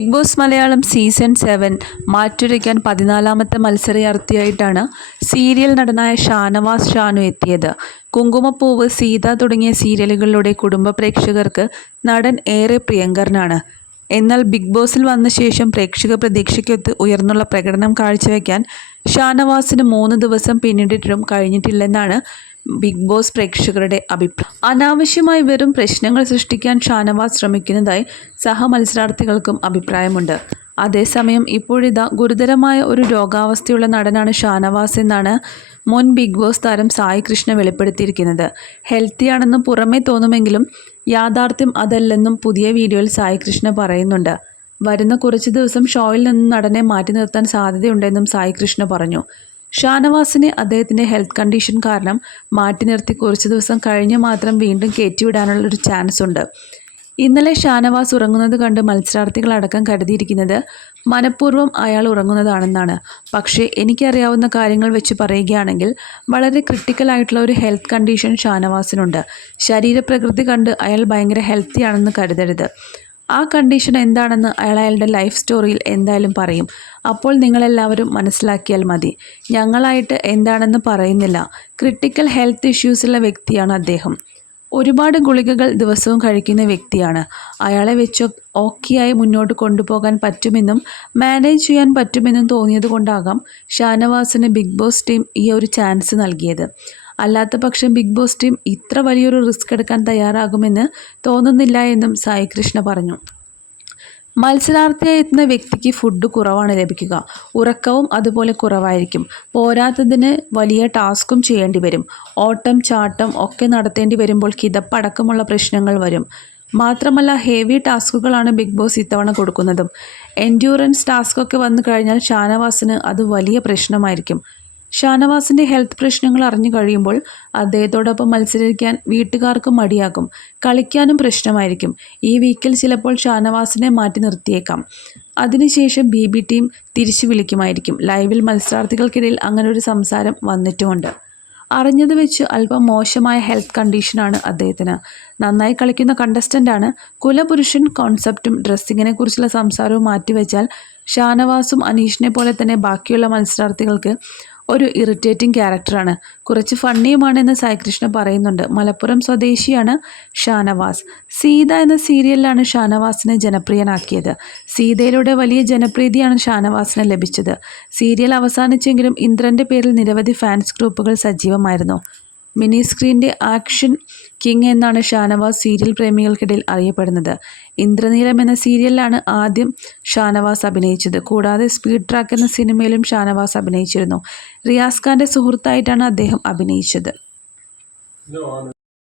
Bigg Boss Malayalam season seven മാറ്റുരയ്ക്കാൻ പതിനാലാമത്തെ മത്സരയാർത്ഥിയായിട്ടാണ് serial നടനായ ഷാനവാസ് ഷാനു എത്തിയത്. കുങ്കുമപ്പൂവ് സീത തുടങ്ങിയ സീരിയലുകളിലൂടെ കുടുംബ പ്രേക്ഷകർക്ക് നടൻ ഏറെ പ്രിയങ്കരനാണ്. എന്നാൽ ബിഗ് ബോസിൽ വന്ന ശേഷം പ്രേക്ഷക പ്രതീക്ഷയ്ക്കൊത്ത് ഉയർന്നുള്ള പ്രകടനം കാഴ്ചവെക്കാൻ ഷാനവാസിന് മൂന്ന് ദിവസം പിന്നിട്ടിട്ടും കഴിഞ്ഞിട്ടില്ലെന്നാണ് ബിഗ് ബോസ് പ്രേക്ഷകരുടെ അഭിപ്രായം. അനാവശ്യമായി വെറും പ്രശ്നങ്ങൾ സൃഷ്ടിക്കാൻ ഷാനവാസ് ശ്രമിക്കുന്നതായി സഹമത്സരാർത്ഥികൾക്കും അഭിപ്രായമുണ്ട്. അതേസമയം ഇപ്പോഴിതാ ഗുരുതരമായ ഒരു രോഗാവസ്ഥയുള്ള നടനാണ് ഷാനവാസ് എന്നാണ് മുൻ ബിഗ് ബോസ് താരം സായി കൃഷ്ണ വെളിപ്പെടുത്തിയിരിക്കുന്നത്. ഹെൽത്തിയാണെന്ന് പുറമേ തോന്നുമെങ്കിലും യാഥാർത്ഥ്യം അതല്ലെന്നും പുതിയ വീഡിയോയിൽ സായി കൃഷ്ണ പറയുന്നുണ്ട്. വരുന്ന കുറച്ച് ദിവസം ഷോയിൽ നിന്ന് നടനെ മാറ്റി നിർത്താൻ സാധ്യതയുണ്ടെന്നും സായി കൃഷ്ണ പറഞ്ഞു. ഷാനവാസിനെ അദ്ദേഹത്തിന്റെ ഹെൽത്ത് കണ്ടീഷൻ കാരണം മാറ്റി നിർത്തി കുറച്ച് ദിവസം കഴിഞ്ഞ് മാത്രം വീണ്ടും കയറ്റിവിടാനുള്ള ഒരു ചാൻസ് ഉണ്ട് ഇന്നലെ ഷാനവാസ് ഉറങ്ങുന്നത് കണ്ട് മത്സരാർത്ഥികളടക്കം കരുതിയിരിക്കുന്നത് മനഃപൂർവം അയാൾ ഉറങ്ങുന്നതാണെന്നാണ്. പക്ഷേ എനിക്കറിയാവുന്ന കാര്യങ്ങൾ വെച്ച് പറയുകയാണെങ്കിൽ വളരെ ക്രിട്ടിക്കലായിട്ടുള്ള ഒരു ഹെൽത്ത് കണ്ടീഷൻ ഷാനവാസിനുണ്ട്. ശരീരപ്രകൃതി കണ്ട് അയാൾ ഭയങ്കര ഹെൽത്തിയാണെന്ന് കരുതരുത്. ആ കണ്ടീഷൻ എന്താണെന്ന് അയാൾ അയാളുടെ ലൈഫ് സ്റ്റോറിയിൽ എന്തായാലും പറയും. അപ്പോൾ നിങ്ങളെല്ലാവരും മനസ്സിലാക്കിയാൽ മതി. ഞങ്ങളായിട്ട് എന്താണെന്ന് പറയുന്നില്ല. ക്രിട്ടിക്കൽ ഹെൽത്ത് ഇഷ്യൂസുള്ള വ്യക്തിയാണ് അദ്ദേഹം. ഒരുപാട് ഗുളികകൾ ദിവസവും കഴിക്കുന്ന വ്യക്തിയാണ്. അയാളെ വെച്ച് ഓക്കെയായി മുന്നോട്ട് കൊണ്ടുപോകാൻ പറ്റുമെന്നും മാനേജ് ചെയ്യാൻ പറ്റുമെന്നും തോന്നിയത് കൊണ്ടാകാം ഷാനവാസിന് ബിഗ് ബോസ് ടീം ഈ ഒരു ചാൻസ് നൽകിയത്. അല്ലാത്ത പക്ഷം ബിഗ് ബോസ് ടീം ഇത്ര വലിയൊരു റിസ്ക് എടുക്കാൻ തയ്യാറാകുമെന്ന് തോന്നുന്നില്ല എന്നും സായി കൃഷ്ണ പറഞ്ഞു. മത്സരാർത്ഥിയായി എത്തുന്ന വ്യക്തിക്ക് ഫുഡ് കുറവാണ് ലഭിക്കുക. ഉറക്കവും അതുപോലെ കുറവായിരിക്കും. പോരാത്തതിന് വലിയ ടാസ്കും ചെയ്യേണ്ടി വരും. ഓട്ടം ചാട്ടം ഒക്കെ നടത്തേണ്ടി വരുമ്പോൾ കിതപ്പടക്കമുള്ള പ്രശ്നങ്ങൾ വരും. മാത്രമല്ല ഹെവി ടാസ്കുകളാണ് ബിഗ് ബോസ് ഇത്തവണ കൊടുക്കുന്നതും. എൻഡ്യൂറൻസ് ടാസ്കൊക്കെ വന്നു കഴിഞ്ഞാൽ ഷാനവാസിന് അത് വലിയ പ്രശ്നമായിരിക്കും. ഷാനവാസിന്റെ ഹെൽത്ത് പ്രശ്നങ്ങൾ അറിഞ്ഞു കഴിയുമ്പോൾ അദ്ദേഹത്തോടൊപ്പം മത്സരിക്കാൻ വീട്ടുകാർക്ക് മടിയാകും. കളിക്കാനും പ്രശ്നമായിരിക്കും. ഈ വീക്കിൽ ചിലപ്പോൾ ഷാനവാസിനെ മാറ്റി നിർത്തിയേക്കാം. അതിനുശേഷം ബി ബി ടീം തിരിച്ചു വിളിക്കുമായിരിക്കും. ലൈവിൽ മത്സരാർത്ഥികൾക്കിടയിൽ അങ്ങനെ ഒരു സംസാരം വന്നിട്ടുമുണ്ട്. അറിഞ്ഞത് വെച്ച് അല്പം മോശമായ ഹെൽത്ത് കണ്ടീഷനാണ് അദ്ദേഹത്തിന്. നന്നായി കളിക്കുന്ന കണ്ടസ്റ്റന്റാണ് കുലപുരുഷൻ കോൺസെപ്റ്റും ഡ്രസ്സിങ്ങിനെ കുറിച്ചുള്ള സംസാരവും മാറ്റിവെച്ചാൽ ഷാനവാസും അനീഷിനെ പോലെ തന്നെ ബാക്കിയുള്ള മത്സരാർത്ഥികൾക്ക് ഒരു ഇറിറ്റേറ്റിംഗ് ക്യാരക്ടറാണ് കുറച്ച് ഫണ്ണിയുമാണെന്ന് സായികൃഷ്ണ പറയുന്നുണ്ട്. മലപ്പുറം സ്വദേശിയാണ് ഷാനവാസ്. സീത എന്ന സീരിയലിലാണ് ഷാനവാസിനെ ജനപ്രിയനാക്കിയത്. സീതയിലൂടെ വലിയ ജനപ്രീതിയാണ് ഷാനവാസിന് ലഭിച്ചത്. സീരിയൽ അവസാനിച്ചെങ്കിലും ഇന്ദ്രന്റെ പേരിൽ നിരവധി ഫാൻസ് ഗ്രൂപ്പുകൾ സജീവമായിരുന്നു. മിനി സ്ക്രീന്റെ ആക്ഷൻ കിങ് എന്നാണ് ഷാനവാസ് സീരിയൽ പ്രേമികൾക്കിടയിൽ അറിയപ്പെടുന്നത്. ഇന്ദ്രനീലം എന്ന സീരിയലിലാണ് ആദ്യം ഷാനവാസ് അഭിനയിച്ചത്. കൂടാതെ സ്പീഡ് ട്രാക്ക് എന്ന സിനിമയിലും ഷാനവാസ് അഭിനയിച്ചിരുന്നു. റിയാസ് ഖാന്റെ സുഹൃത്തായിട്ടാണ് അദ്ദേഹം അഭിനയിച്ചത്.